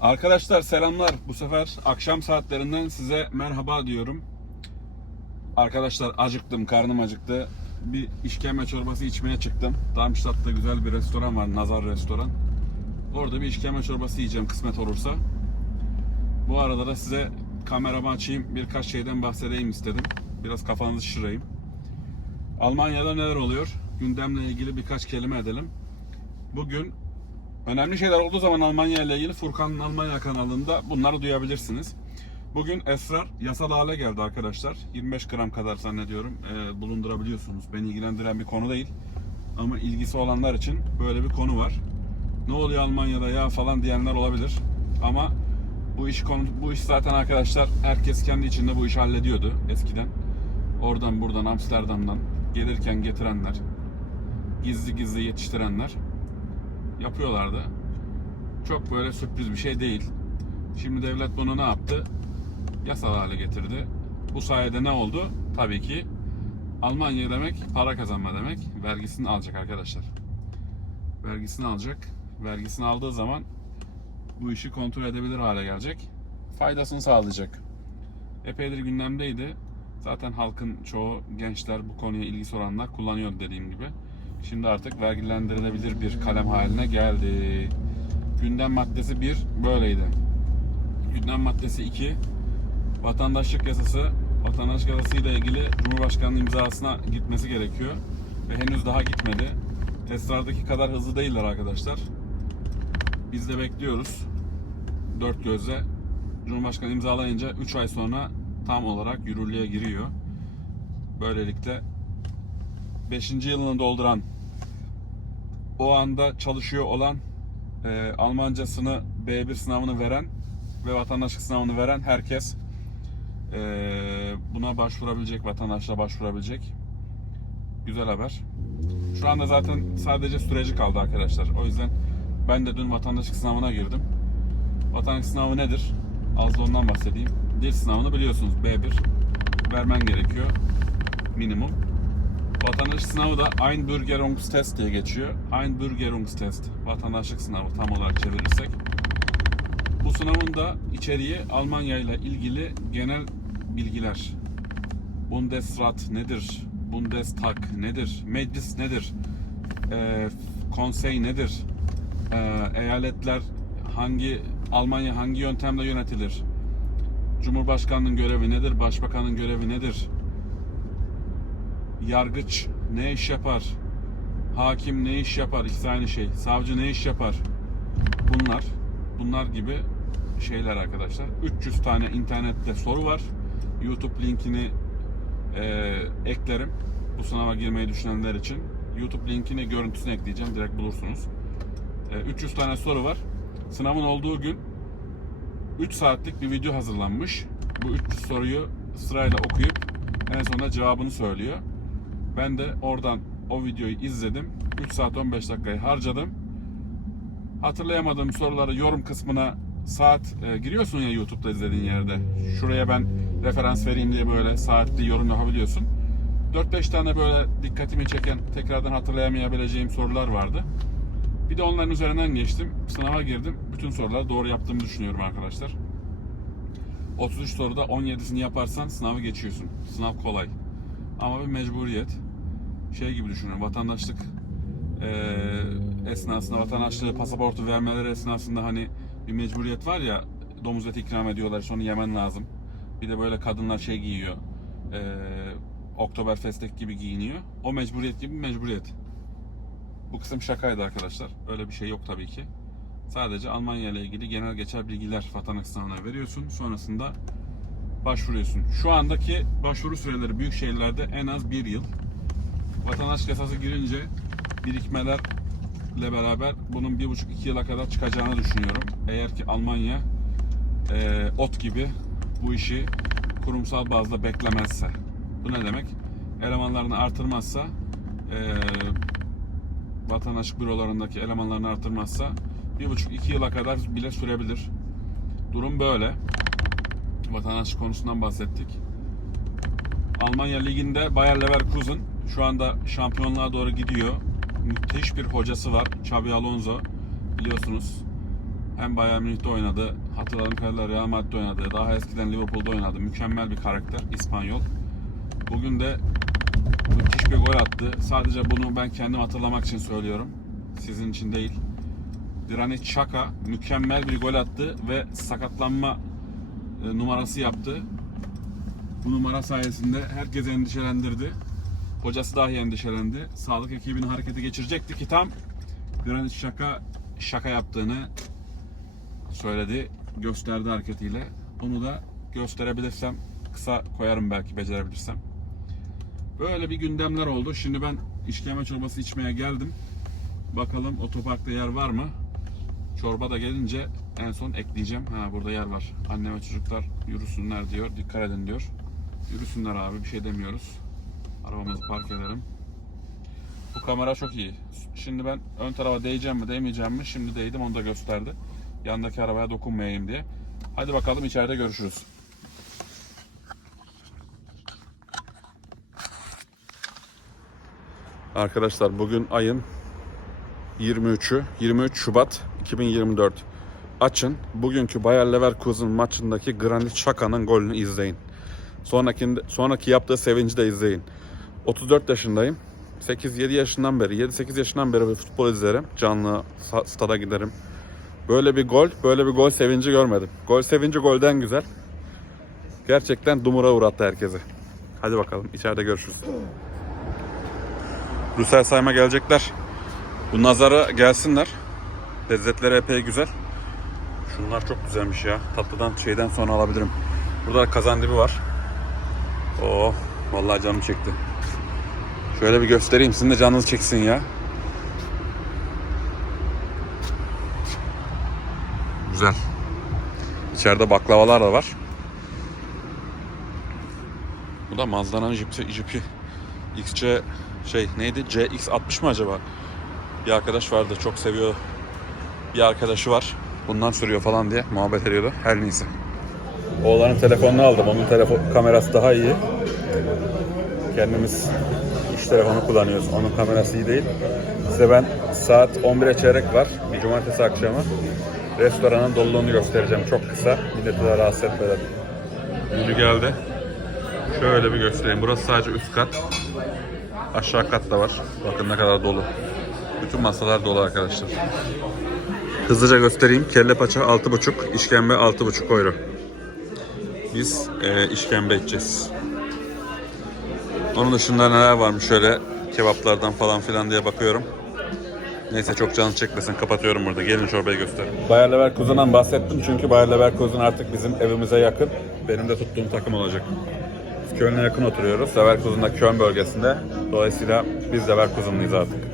Arkadaşlar selamlar. Bu sefer akşam saatlerinden size merhaba diyorum. Arkadaşlar acıktım, karnım acıktı. Bir işkembe çorbası içmeye çıktım. Darmstadt'ta güzel bir restoran var, Nazar Restoran. Orada bir işkembe çorbası yiyeceğim kısmet olursa. Bu arada da size kameramı açayım, birkaç şeyden bahsedeyim istedim. Biraz kafanızı şişireyim. Almanya'da neler oluyor? Gündemle ilgili birkaç kelime edelim. Bugün Önemli şeyler olduğu zaman Almanya ile ilgili Furkan'ın Almanya kanalında bunları duyabilirsiniz. Bugün esrar yasal hale geldi arkadaşlar. 25 gram kadar zannediyorum e, bulundurabiliyorsunuz. Beni ilgilendiren bir konu değil. Ama ilgisi olanlar için böyle bir konu var. Ne oluyor Almanya'da ya falan diyenler olabilir. Ama bu iş konu bu iş zaten arkadaşlar herkes kendi içinde bu işi hallediyordu eskiden. Oradan buradan Amsterdam'dan gelirken getirenler, gizli gizli yetiştirenler yapıyorlardı. Çok böyle sürpriz bir şey değil. Şimdi devlet bunu ne yaptı? Yasal hale getirdi. Bu sayede ne oldu? Tabii ki Almanya demek para kazanma demek. Vergisini alacak arkadaşlar. Vergisini alacak. Vergisini aldığı zaman bu işi kontrol edebilir hale gelecek. Faydasını sağlayacak. Epeydir gündemdeydi. Zaten halkın çoğu gençler bu konuya ilgisi olanlar kullanıyor dediğim gibi. Şimdi artık vergilendirilebilir bir kalem haline geldi. Gündem maddesi 1 böyleydi. Gündem maddesi 2 vatandaşlık yasası. Vatandaşlık yasası ile ilgili Cumhurbaşkanlığı imzasına gitmesi gerekiyor. Ve henüz daha gitmedi. Esrardaki kadar hızlı değiller arkadaşlar. Biz de bekliyoruz. Dört gözle. Cumhurbaşkanı imzalayınca 3 ay sonra tam olarak yürürlüğe giriyor. Böylelikle 5. yılını dolduran o anda çalışıyor olan e, Almancasını B1 sınavını veren ve vatandaşlık sınavını veren herkes e, buna başvurabilecek, vatandaşla başvurabilecek. Güzel haber. Şu anda zaten sadece süreci kaldı arkadaşlar. O yüzden ben de dün vatandaşlık sınavına girdim. Vatandaşlık sınavı nedir? Az da ondan bahsedeyim. Dil sınavını biliyorsunuz B1 vermen gerekiyor minimum. Vatandaşlık sınavı da Einbürgerungstest diye geçiyor. Einbürgerungstest, vatandaşlık sınavı tam olarak çevirirsek. Bu sınavın da içeriği Almanya ile ilgili genel bilgiler. Bundesrat nedir? Bundestag nedir? Meclis nedir? Ee, konsey nedir? Ee, eyaletler hangi Almanya hangi yöntemle yönetilir? Cumhurbaşkanının görevi nedir? Başbakanın görevi nedir? Yargıç ne iş yapar? Hakim ne iş yapar? İkisi aynı şey. Savcı ne iş yapar? Bunlar, bunlar gibi şeyler arkadaşlar. 300 tane internette soru var. YouTube linkini e, eklerim. Bu sınava girmeyi düşünenler için. YouTube linkini görüntüsünü ekleyeceğim. Direkt bulursunuz. E, 300 tane soru var. Sınavın olduğu gün 3 saatlik bir video hazırlanmış. Bu 300 soruyu sırayla okuyup en sonunda cevabını söylüyor. Ben de oradan o videoyu izledim. 3 saat 15 dakikayı harcadım. Hatırlayamadığım soruları yorum kısmına saat e, giriyorsun ya YouTube'da izlediğin yerde. Şuraya ben referans vereyim diye böyle saatli yorum yapabiliyorsun. 4-5 tane böyle dikkatimi çeken, tekrardan hatırlayamayabileceğim sorular vardı. Bir de onların üzerinden geçtim. Sınava girdim. Bütün soruları doğru yaptığımı düşünüyorum arkadaşlar. 33 soruda 17'sini yaparsan sınavı geçiyorsun. Sınav kolay. Ama bir mecburiyet. Şey gibi düşünün, vatandaşlık eee esnasında, vatandaşlığı, pasaportu vermeleri esnasında hani bir mecburiyet var ya, domuz eti ikram ediyorlar, sonra yemen lazım. Bir de böyle kadınlar şey giyiyor, eee Oktoberfest'teki gibi giyiniyor. O mecburiyet gibi bir mecburiyet. Bu kısım şakaydı arkadaşlar. Öyle bir şey yok tabii ki. Sadece Almanya ile ilgili genel geçer bilgiler vatandaş veriyorsun. Sonrasında başvuruyorsun. Şu andaki başvuru süreleri büyük şehirlerde en az bir yıl. Vatandaş yasası girince birikmelerle beraber bunun bir buçuk iki yıla kadar çıkacağını düşünüyorum. Eğer ki Almanya e, ot gibi bu işi kurumsal bazda beklemezse. Bu ne demek? Elemanlarını artırmazsa e, vatandaşlık bürolarındaki elemanlarını artırmazsa bir buçuk iki yıla kadar bile sürebilir. Durum böyle vatandaşlık konusundan bahsettik. Almanya Ligi'nde Bayer Leverkusen şu anda şampiyonluğa doğru gidiyor. Müthiş bir hocası var. Xabi Alonso biliyorsunuz. Hem Bayern Münih'te oynadı, hatırladığım kadarıyla Real Madrid'de oynadı, daha eskiden Liverpool'da oynadı. Mükemmel bir karakter, İspanyol. Bugün de müthiş bir gol attı. Sadece bunu ben kendim hatırlamak için söylüyorum. Sizin için değil. Granit Xhaka mükemmel bir gol attı ve sakatlanma e, numarası yaptı. Bu numara sayesinde herkes endişelendirdi. Hocası dahi endişelendi. Sağlık ekibini harekete geçirecekti ki tam Granit Xhaka şaka yaptığını söyledi. Gösterdi hareketiyle. Onu da gösterebilirsem kısa koyarım belki becerebilirsem. Böyle bir gündemler oldu. Şimdi ben işkembe çorbası içmeye geldim. Bakalım otoparkta yer var mı? Çorba da gelince en son ekleyeceğim. Ha burada yer var. Anne ve çocuklar yürüsünler diyor. Dikkat edin diyor. Yürüsünler abi bir şey demiyoruz. Arabamızı park edelim. Bu kamera çok iyi. Şimdi ben ön tarafa değeceğim mi değmeyeceğim mi? Şimdi değdim onu da gösterdi. Yandaki arabaya dokunmayayım diye. Hadi bakalım içeride görüşürüz. Arkadaşlar bugün ayın 23'ü 23 Şubat 2024. Açın bugünkü Bayer Leverkusen maçındaki Granit Xhaka'nın golünü izleyin. Sonraki, sonraki yaptığı sevinci de izleyin. 34 yaşındayım. 8-7 yaşından beri, 7-8 yaşından beri futbol izlerim. Canlı stada giderim. Böyle bir gol, böyle bir gol sevinci görmedim. Gol sevinci golden güzel. Gerçekten dumura uğrattı herkesi. Hadi bakalım içeride görüşürüz. Rusel sayma gelecekler. Bu nazara gelsinler. Lezzetleri epey güzel. Şunlar çok güzelmiş ya. Tatlıdan şeyden sonra alabilirim. Burada kazan dibi var. Oo, vallahi canım çekti. Şöyle bir göstereyim. Sizin de canınız çeksin ya. Güzel. İçeride baklavalar da var. Bu da Mazda'nın jipi, jipi. XC şey neydi? CX60 mı acaba? Bir arkadaş vardı çok seviyor. Bir arkadaşı var. Bundan sürüyor falan diye muhabbet ediyordu. Her neyse. Oğlanın telefonunu aldım. Onun telefon kamerası daha iyi. Kendimiz telefonu kullanıyoruz. Onun kamerası iyi değil. Size ben saat 11'e çeyrek var. Bir cumartesi akşamı. Restoranın doluluğunu göstereceğim. Çok kısa. Milleti de rahatsız etmeden. Menü geldi. Şöyle bir göstereyim. Burası sadece üst kat. Aşağı kat da var. Bakın ne kadar dolu. Bütün masalar dolu arkadaşlar. Hızlıca göstereyim. Kelle paça 6,5, işkembe 6,5 euro. Biz e, işkembe içeceğiz. Onun dışında neler varmış şöyle kebaplardan falan filan diye bakıyorum. Neyse çok canı çekmesin kapatıyorum burada. Gelin çorbayı göstereyim. Bayer Leverkusen'dan bahsettim çünkü Bayer Leverkusen artık bizim evimize yakın. Benim de tuttuğum takım olacak. Köln'e yakın oturuyoruz. Leverkusen'da Köln bölgesinde. Dolayısıyla biz Leverkusen'lıyız artık.